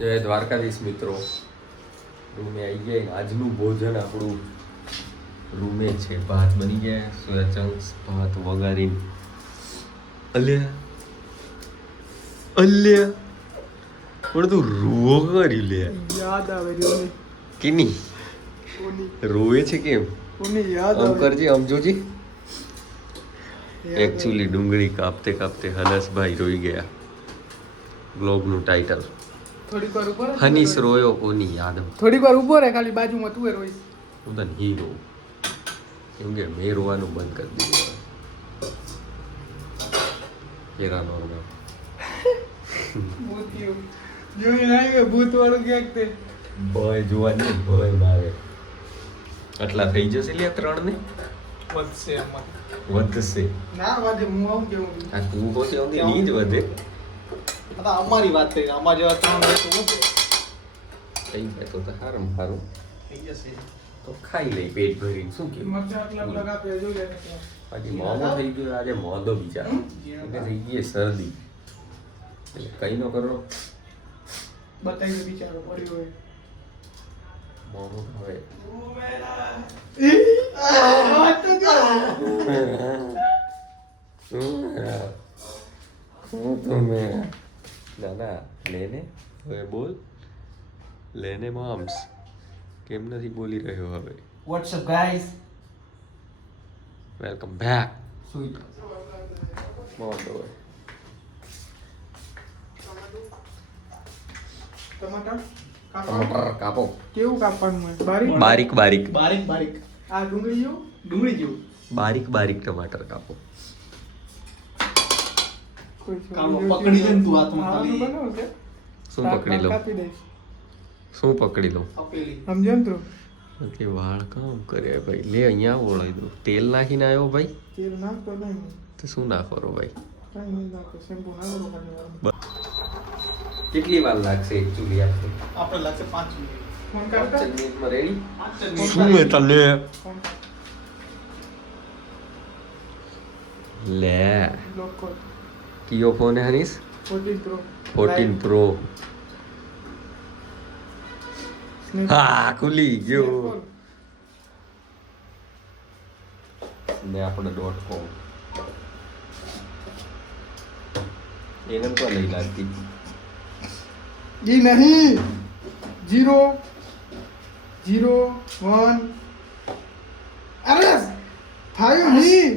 જય દ્વારકાધીશ મિત્રો, રૂમે આવી ગયા. આજનું ભોજન આપણું રૂમે છે. ભાત બની ગયા, સોયા ચંક્સ ભાત વઘારીને. અલ્યા અલ્યા પણ તું રૂવો કરી લે. યાદ આવે રે કેની રોવે છે કેમ? કોની યાદ આમ આવે કરજે, આમ જોજે. એકચ્યુઅલી ડુંગળી કાપતે કાપતે હનસભાઈ રોઈ ગયા. બ્લોગનું ટાઇટલ થોડીક વાર ઉપર હનીશ રોયો કોની યાદ. થોડીક વાર ઉભો રહે, ખાલી બાજુમાં તું રોઈશ. હું તને હીરો કેમ કે મેં રોવાનું બંધ કરી દીધું. કેરાનો ભૂતિયો જોઈ લાગે ભૂત વાળું ક્યાંક તે ભય જોવાની ભય મારે. આટલા થઈ જશે લે 3 ને વધશે એમાં વધશે. ના વાદે હું આવું કેવું આ તું હોતે ઓની ની જ વધે. આ અમારી વાત કરી, અમાર જેવા ત્રણ હોય તો થઈ જાય તો સારું સારું થઈ જશે. તો ખાઈ લઈ પેટ ભરીને. શું કે મરચા આટલા લગાપે જોઈ લે બાકી મોમો થઈ ગયો આજે. મોદો બિચારો એને થઈ ગઈ શરદી, એટલે કઈ ન કરો. બતાવી બિચારો પડ્યો હોય મોમો હવે ના ના લેને હવે બોલ. લેને મોમ્સ કેમ નથી બોલી રહ્યો હવે? What's up guys, welcome back. સુઈ મોટો ટમાટર ટમાટર કાપો. કેવું કાપવાનું હોય? બારીક બારીક બારીક બારીક બારીક. આ ડુંગળી જેવું બારીક બારીક ટમાટર કાપો. પકડી લે તું હાથમાં ખાલી. શું પકડી લઉં? કાપી દે. શું પકડી લઉં? સમજ્યો ને તું? કે વાળ કામ કરે ભાઈ. લે અહીંયા ઓળાઈ દો. તેલ નાખીને આવ્યો ભાઈ. તેલ નાખતો નહીં. તો શું નાખો ભાઈ? કાંઈ નહીં નાખતો, શેમ્પુ નાખો ખાલી. કેટલી વાર લાગશે એકચ્યુઅલી આપણે લાગશે 5 મિનિટ. ફોન કરતા 5 મિનિટમાં રેડી. 5 મિનિટ. શું મે તને લે બ્લોક કર. કયો ફોન હે હરીશ? 14 Pro 14 Pro. હા ખુલી ગયો. ને આપણે .com એને તો લઈ લાગતી. ઈ નહીં 0 0 1 અરે થાય નહીં.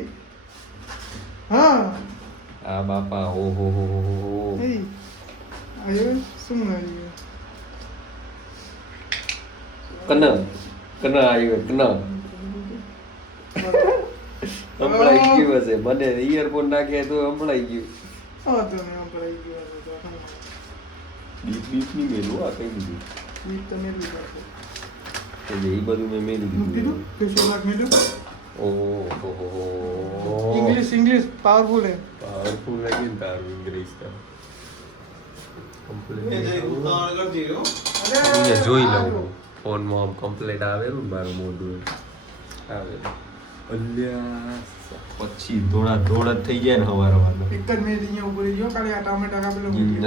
હા આ બાપા ઓહો હો હો હો. એ આયો શું આવ્યું? કન કન આવ્યો કન. સંભળાઈ ગયું હશે મને. ઇયરફોન નાખ્યા તો સંભળાઈ ગયું. હા તો મેં પડાઈ ગયો તો બીપ બીપ ની મેલું આ કઈ દીધું ઈ તમે લીધા એટલે એ બધું મેં મેલું કીધું દીધું. કે શું લાગ મેલું. ઓહો ઇંગ્લિશ પાવરફુલ હે. પાવરફુલ લાગી ને તારું ઇંગ્લિશ તો કમ્પ્લીટ અહીંયા જોઈ લઉં ફોનમાં આમ કમ્પ્લીટ આવેલું ને મારું મોઢું આવેલું. અલ્યા પછી ધોળા ધોળા જ થઈ જાય ને હવાર હવારના. એક જ મિનિટ અહીંયા ઉપર ગયો કાલે આ ટામેટા કાપેલો મૂકી.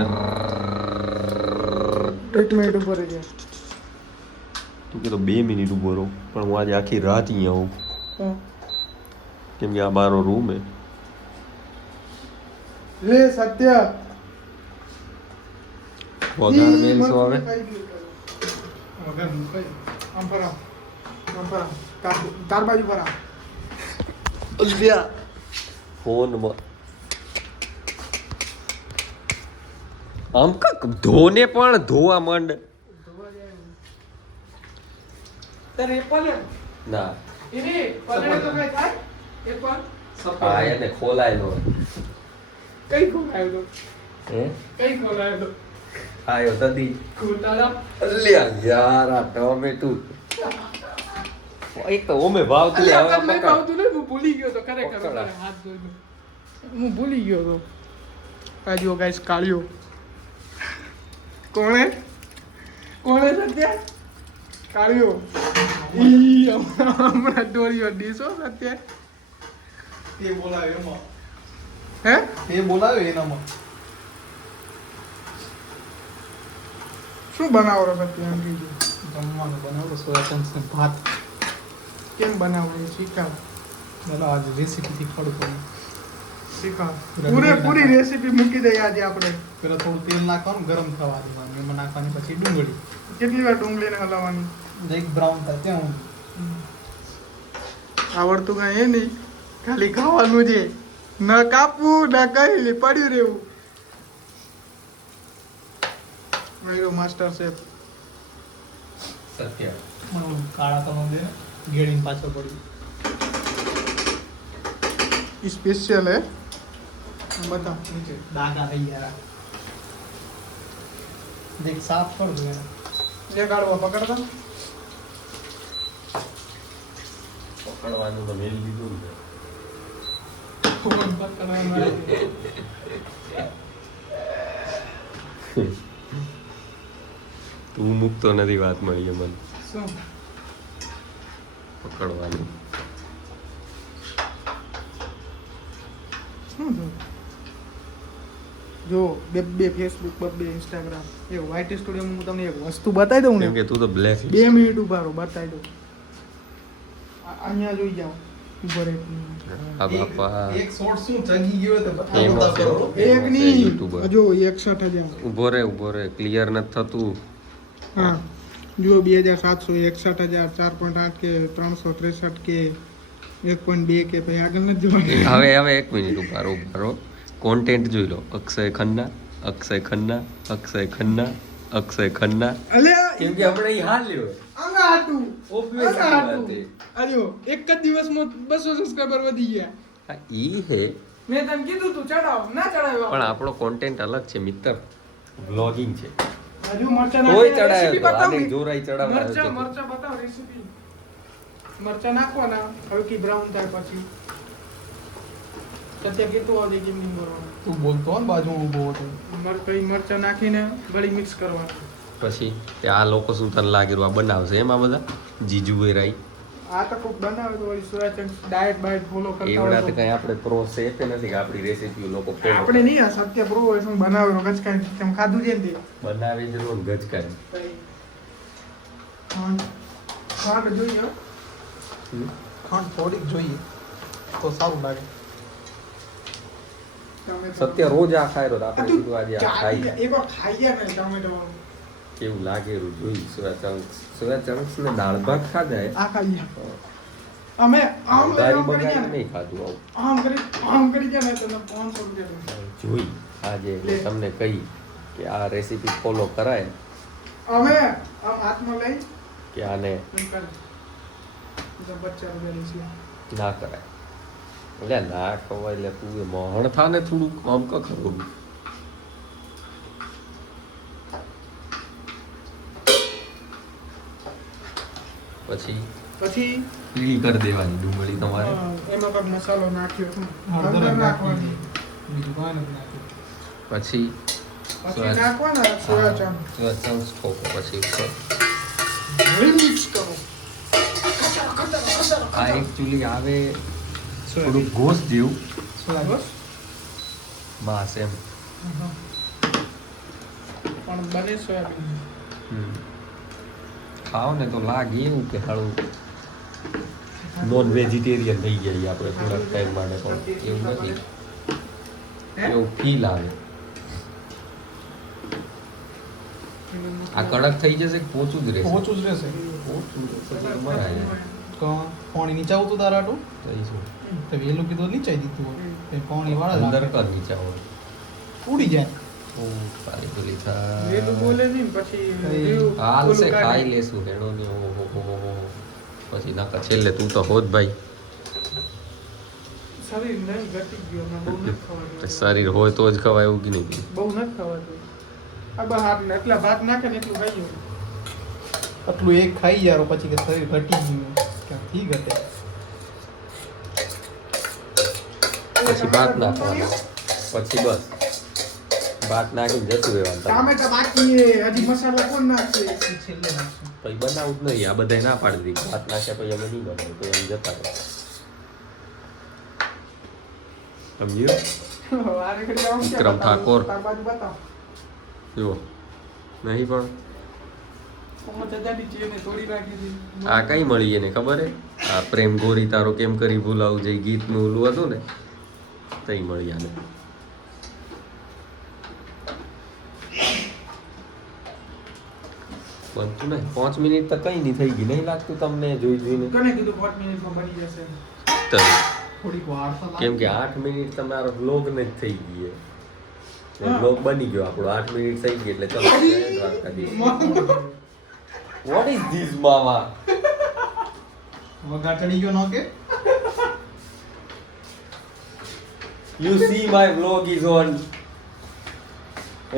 1 મિનિટ ઉપર જ તું કે તો 2 મિનિટ ઉભો રહો, પણ હું આજે આખી રાત અહીંયા આવું હા કેમ કે આ મારો રૂમ હે. લે સત્ય વઘાર મેલસો આવે. વઘાર મુકાઈ. આમ પર તાર બાજુ પર અલ્યા ફોનમાં આમ કાક ધોને પણ ધોવા માંડ. તારે એપલ ના એને પલડે તો કઈ થાય એપલ હા એને ખોલાયેલો કઈ ખોલાયો તો હે કઈ ખોલાયો તો આયો તદી. ખોટાડા અલ્યા યાર આ ટમેટું એક તો ઓમે ભાવતું લે. હવે તમને પકડ. ભાવતું નહીં, હું ભૂલી ગયો તો ખરેખર પકડ. હાથ ધોઈને હું ભૂલી ગયો તો. આ જો ગાઈસ કાળિયો કોણે સત્ય કાળિયો ઈ હમણાં દોર્યો ડીશો સત્ય તે બોલાવે એમાં હે તે બોલાવે એનામાં શું બનાવો છો સત્ય એમ કીધું? જમવાનું બનાવો સોયા ચંક્સ ને ભાત. કેમ બનાવો એ શીખાવ. ચાલો આજે રેસીપી શીખવાડું તમને. શીખાવ. રંગોળી પૂરેપૂરી નાખો. રેસીપી મૂકી દઈએ આજે આપણે. પેલા થોડું તેલ નાખવાનું ગરમ થવા દેવાનું એમાં નાખવાની પછી ડુંગળી કેટલી વાર ડુંગળીને હલાવવાની? એક બ્રાઉન થાય ત્યાં આવડતું કાંઈ એ નહીં, ખાલી ખાવાનું છે. ન કાપવું ન કઈ પડ્યું રહેવું. મેરો માસ્ટર શેફ. સત્ય કાળા કલર દે ગેડીને પાછળ પડ્યું. એ સ્પેશિયલ હે. બતાવ. નીચે ડાઘા થઈ ગયા. દેખ સાફ કર દો એને. જે કાઢવા પકડતા. પકડવાનું તો મેલ લીધું ને. ફોન પકડવામાં આવે. તું મૂકતો નથી વાત મળી મને શું? પકડવાની. શું થયું? જો બે ફેસબુક બે ઇન્સ્ટાગ્રામ એક વાઇટ સ્ટુડિયોમાં હું તમને એક વસ્તુ બતાવી દઉં કેમ ને. કે તું તો બ્લેક 2 મિનિટ ઉભા રહો, બતાવી દઉં. અહીંયા જોઈ જાઓ. ઉભો રહે. આ બાપા એક શોર્ટ શું ચગી ગયો તો એમ બતાવો હશે. કરો. એક નહીં, YouTuber. જો 61,000. ઉભો રે ક્લિયર નથી થતું. હા જો 2,761,000, 4.8 કે 363 કે 1.2 કે ભાઈ આગળ નથી જોવાનું. હવે 1 મિનિટ ઉભા રહો કોન્ટેન્ટ જોઈ લો. અક્ષય ખન્ના અલ્યા કેમ કે આપણે ઈ હાલ લ્યો આના હાટું. Obvious આના વાત હાટું. છે. અરે એક જ દિવસમાં 200 સબસ્ક્રાઇબર વધી ગયા. હા ઈ હે મેં તને કીધું તું ચડાવ, ના ચડાવ્યો. પણ આપણો કોન્ટેન્ટ અલગ છે મિત્ર. વ્લોગિંગ છે. હજુ મરચા કોઈ નાખીને ચડાયો recipe તો બતાવ આને ને. જોરાઈ ચડાવવા મરચા બતાવ રેસીપી. મરચા નાખવાના હલકી બ્રાઉન થાય પછી. સત્ય કીધું આવડે કેમ નહીં કરવાનું. તું બોલતો હોય ને બાજુમાં ઊભો હતો. મરચા નાખીને વળી મિક્સ કરવાનું. પછી તે આ લોકો શું તને લાગે આ બનાવશે એમાં બધા જીજુ વેરાઈ આ તો કોક બનાવે તો વળી soya chunks diet bite follow કરતા એવડા હોય તો તો. કઈ આપણે પ્રો સેફ નથી કે આપણી રેસીપી લોકો follow આપણે નહીં આ સત્ય પ્રો હોય શું બનાવેલો ગચકાઈ તેમ ખાધું છે ને તે. બનાવે જ રોન ગજકાય. ખાંડ જોઈએ હો. ખાંડ થોડીક જોઈએ તો સારું લાગે. ટમેટા. સત્ય રોજ આ ખાય રોજ આ આપણે તું કીધું આજે આ ખાઈ એકવાર ખાઈ ગયા ને ટમેટો વાળું. કેવું લાગે એવું જોઈ સોયા ચંક્સ ને દાળ ભાત ખાધા હે. આ ખાઈ ગયા. અમે આમ લઈને દારી આમ કરી ગયા બગાડી ને. નહીં ખાધું આવું આમ કરી ગયા ને તો 500 રૂપિયા. જોઈ આજે લે. તમને કહી કે આ રેસીપી ફોલો કરાય અમે આમ હાથમાં લઈ કે આને એમ કરે. બીજા 50 રૂપિયા લઈશું. ના કરાય. એટલે ના ખવાય એટલે તું એ મોહણ થા ને થોડુંક આમ ખરું. પછી પછી પીળી કરી દેવાની ડુંગળી તમારે. એમાં કંઈક મસાલો નાખ્યો છું. હળદર હળદર નાખવાની. નાખવાની. બીજું કાંઈ નથી નાખ્યું. પછી પછી નાખવાના soya chunk. Soya chunks kho kho પછી ઉપર. હવે મિક્સ કરો. આ એકચ્યુઅલી આવે થોડું સોયાબીન. ગોશ જેવું સોયાબીન. બસ. માસ એમ. પણ બને સોયાબીન. હમ. ખાઓ ને તો લાગે એવું કે હાળું નોન વેજીટેરિયન થઈ ગયા આપણે થોડાક ટાઈમ માટે પણ એવું નથી. એવું ફીલ આવે. આ કડક થઈ જશે કે પોચું જ રહેશે? ઓછું જ રહેશે. પોચું રહેશે તો મરાય. તો પાણી નીચે આવતું તારા હાટું? તો ઈ શું? તો વહેલું કીધું નીચે દીધું હોય. તો પાણી વાળા અંદર લાગે. કર નીચા હોય. ઉડી જાય. ઓ સારી પેલી વેલું થાય. બોલે નહીં ને પછી કઈ વેલું હાલશે ઓલું કાઢે. ખાઈ લેશું હેડો ને ઓહો. પછી નકર છેલ્લે તું તો હોત ભાઈ. શરીર નહીં ઘટી ગયું ને બહુ નથી ખવાતું. શરીર હોય તો જ ખવાય એવું કે નહીં. બહુ નથી ખવાતું. આ બસ આટલે એટલા ભાત નાખે ને એટલું ખાઈ ગયું. આટલું એક ખાઈ જાય પછી કે શરીર ઘટી ગયું ક્યાંથી ઘટે. પછી ભાત નાખવાનું. પછી બસ ભાત નાખીને જતું રહેવાનું. ટામેટા બાકી છે. હજી મસાલા કોણ નાખશે? એ છેલ્લે નાખશું. પછી બનાવું જ નહીં. આ બધાય ના પાડી દીધી. ભાત નાખ્યા પછી અમે નહીં બનાવ્યું. પછી અમે જતા રહો. સમજ્યો? વારે ઘડી આમ ક્યાં વિક્રમ બતાવો? ઠાકોર. તાર બાજુ બતાવો. જુઓ નહીં પણ 5,000 ની ચેન તોડી નાખી હતી. આ કઈ મળી એને ખબર હે આ પ્રેમ ગોરી તારો કેમ કરી ભૂલાવું જે ગીતનું ઓલું હતું ને તઈ મળી આને બનતું ને 5 મિનિટ તો કઈ નહીં થઈ ગઈ નહીં લાગતું તમને જોઈ જોઈને કોને કીધું 5 મિનિટમાં બની જશે? તો થોડીક વાર તો લાગે. કેમ કે 8 મિનિટ તમારો વ્લોગ ને જ થઈ ગઈ હા. વ્લોગ બની ગયો આપણો 8 મિનિટ થઈ ગઈ એટલે ચલો વાત કરીએ વોટ ઇઝ ધીસ મામા વઘાર ચડી ગયો નો કે You see my vlog is on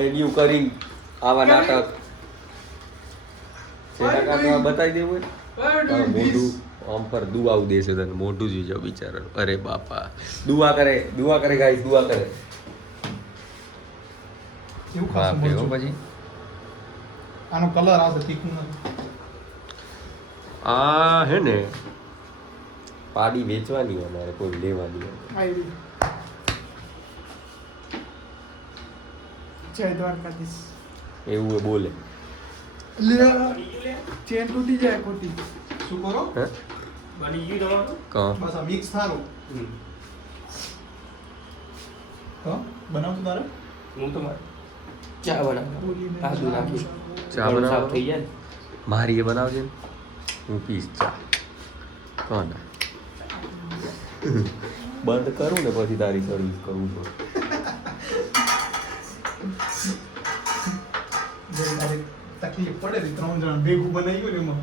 and you કરી આવા નાટક જેના કારણે બતાવી દેવું Why હોય do હા, this? મોઢું આમ પર દુઆ દેશે તને મોઢું જોઈ જાવ બિચારાનું અરે બાપા દુઆ કરે ગાઈસ દુઆ કરે એવું બાપ ખાસું રે હો મરચું. પછી આનો કલર આવશે તીખું નથી. આ હે ને પાડી વેચવાની અમારે કોઈ લેવાની હોય. આવી. જય દ્વારકાધીશ. એવું એ બોલે લે ચેન તૂટી જાય ખોટી. શું કરો હે બની ગયું તમારું કા બસ આ મિક્સ થારું તો બનાવતું તારે હું તો ચા બનાવું બોલીને કાજુ નાખી ચા ગળું સાફ બનાવો થઈ જાય ને. મારી એ બનાવજે ને હું પીસ ચા કોણ બંધ કરું ને પછી તારી સર્વિસ કરું છું જો મારે તકલીફ પડે ને 3 જણ ભેગું બનાવી ગયું ને એમાં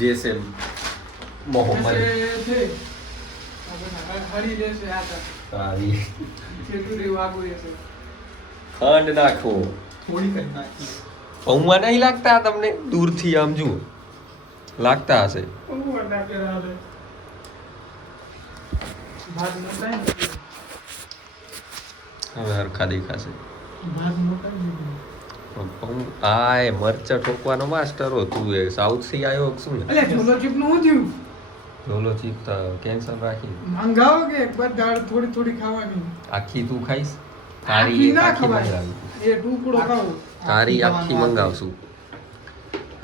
જેસે મોહમ્મદ છે. આપણે હરી લેશે આ તો. તારી છેટું વાગું રહેશે. ખંડ નાખો થોડી કરી નાખી પૌવા નહીં લાગતા તમને દૂરથી આમ જુઓ લાગતા હશે ઊંઘ ના કરાવે. ભાત મોટા ને. હવે હરખા દેખાશે ભાત મોટા ને. આય મરચા ઠોકવાનો માસ્ટર હો તું એ સાઉથ થી આવ્યો કે શું અલે ઝોલો ચીપ નું શું થયું? લોલો ચીપ કેન્સર રાખી મંગાવો કે એક વાર દાળ થોડી થોડી ખાવાની. આખી તું ખાઈશ આખી તારી ના આખી ખવાય. મંગાવી એ ટુકડો ખાવો. તારી આખી મંગાવશું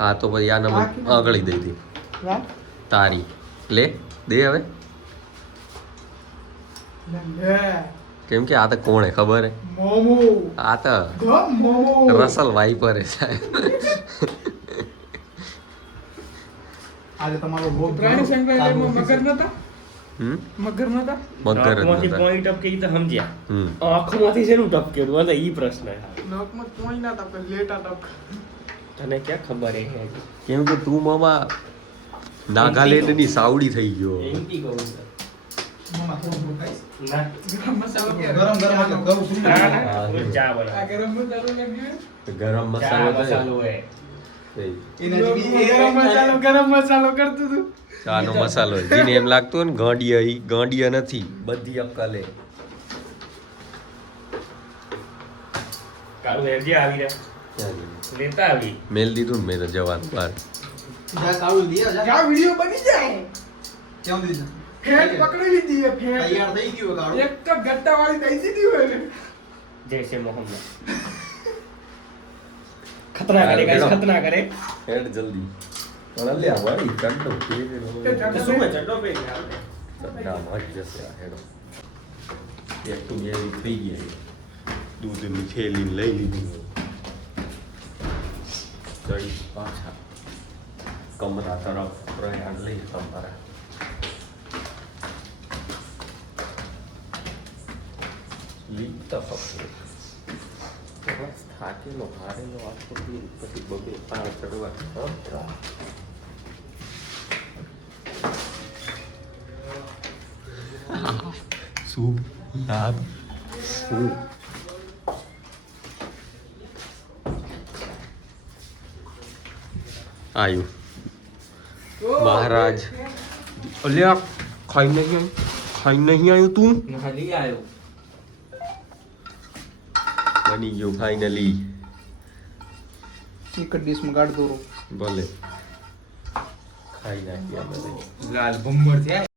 હા તો પછી આ નંબર આખી આગળી દઈ દે વાહ. તારી લે દે હવે લે કેમ કે આ તો કોણ હે ખબર હે મોમો. આ તો ગમ મોમો. રસલ વાઇપર હે સાહેબ આજે તમારો લોક પ્રાણી સંગ્રહાલયમાં મગર નતા? હમ મગર નતા? મગર જ આંખમાંથી નતા. પોઈન્ટ ટપકે ઈ તો સમજ્યા હમ આંખમાંથી શેનું ટપકેલું આ તો ઈ પ્રશ્ન છે લોકમાં કોઈ ના ટપકે, લેટા ટપકે. તને ક્યાં ખબર હે કેમ કે તું મામા નાગાલેન્ડની સાવડી થઈ ગયો એમથી કહું છું. મામા થોડું ખાઈશ ના ગરમ મસાલો કે ગરમ ગરમ એટલે કરું છું ના, ને. ના, હું ચા આ બનાવું. ગરમ મસાલો લાગ્યો? ગરમ ચા મસાલો મસાલો હે. છે એનાથી બી ગરમ મસાલો કરતું હતું. ચાનો મસાલો છે. જેને એમ લાગતું હોય ને ગાંડિયા નથી બધી અક્કલે કાલ હેરજી આવી રહ્યા ક્યાં ગઈ? લેતા આવી મેલ દીધું ને મેં તો જવાનું બહાર જા કાળું દિયા જા આ વિડિયો બની જાય. કેમ દીધું ફેટ પકડી લીધી એ ફેટ. તૈયાર થઈ ગયું કાળું એક તો ગટ્ટા વાળી દઈ દીધી હોય ને. જય શ્રી મોહમ્મદ ખતરા કરે guys, ખતરા કરે હેડ જલ્દી પણ લે વાળી કંડો એ તો શું મેં ચડ્ડો પે ના મજ જશે આ હેડો એક તો બે થઈ ગયા દૂધની થેલી લઈ લીધી ચડી પાછા કમરા તરફ પ્રયાણ લઈ તમારા લીપતા ફક્ત થાકેલો હારેલો આખો દિન પછી બબે પાર ચડવા શુભ લાભ શુભ આયુ મહારાજ અલ્યા ખાઈ નહીં આવ્યું તું ખાલી આવ્યો બની ગયું ફાઇનલી એક જ ડીશમાં ગાળ દોરો ભલે ખાઈ નાખ્યા બધા લાલ ભંબર થયા